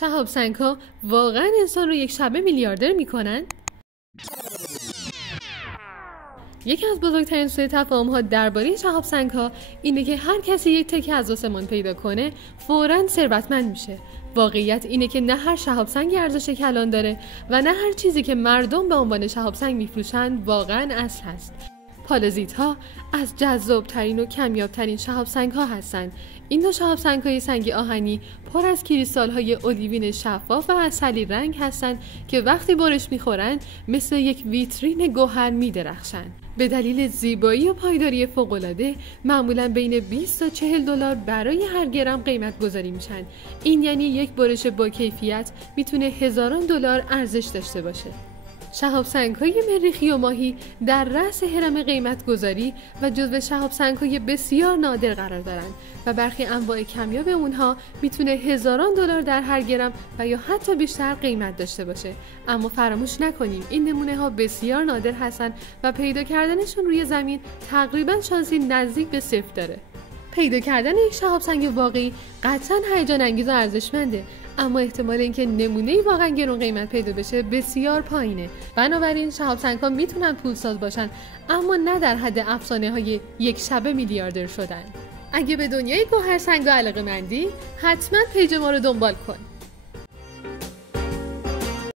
شهاب سنگ‌ها واقعا انسان رو یک شبه میلیاردر میکنن؟ یکی از بزرگترین سوء تفاهم‌ها درباره شهاب سنگ‌ها اینه که هر کسی یک تکه از آسمان پیدا کنه فوراً ثروتمند میشه. واقعیت اینه که نه هر شهاب سنگی ارزش کلان داره و نه هر چیزی که مردم به عنوان شهاب سنگ میفروشن واقعاً اصل هست. پالزیت‌ها از جذاب‌ترین و کمیاب‌ترین شهاب سنگ‌ها هستند. این دو شهاب سنگ‌های سنگ آهنی پر از کریستال‌های اولیوین شفاف و عسلی رنگ هستند که وقتی برش می‌خورن مثل یک ویترین گوهر می‌درخشن. به دلیل زیبایی و پایداری فوق‌العاده معمولاً بین 20 تا 40 دلار برای هر گرم قیمت گذاری میشن. این یعنی یک برش با کیفیت میتونه هزاران دلار ارزش داشته باشه. شهاب سنگ‌های مریخی و ماهی در رأس هرم قیمت گذاری و جزو شهاب سنگ‌های بسیار نادر قرار دارند و برخی انواع کمیاب اونها میتونه هزاران دلار در هر گرم و یا حتی بیشتر قیمت داشته باشه. اما فراموش نکنیم این نمونه‌ها بسیار نادر هستن و پیدا کردنشون روی زمین تقریباً شانسی نزدیک به صفر داره. پیدا کردن یک شهاب سنگ واقعی قطعاً هیجان انگیز و ارزشمنده، اما احتمال اینکه نمونه‌ای واقعا گرون قیمت پیدا بشه بسیار پایینه. بنابراین شهاب سنگ‌ها میتونن پولساز باشن اما نه در حد افسانه‌های یک شبه میلیاردر شدن. اگه به دنیای گوهر سنگ‌ها علاقه‌مندی حتما پیج ما رو دنبال کن.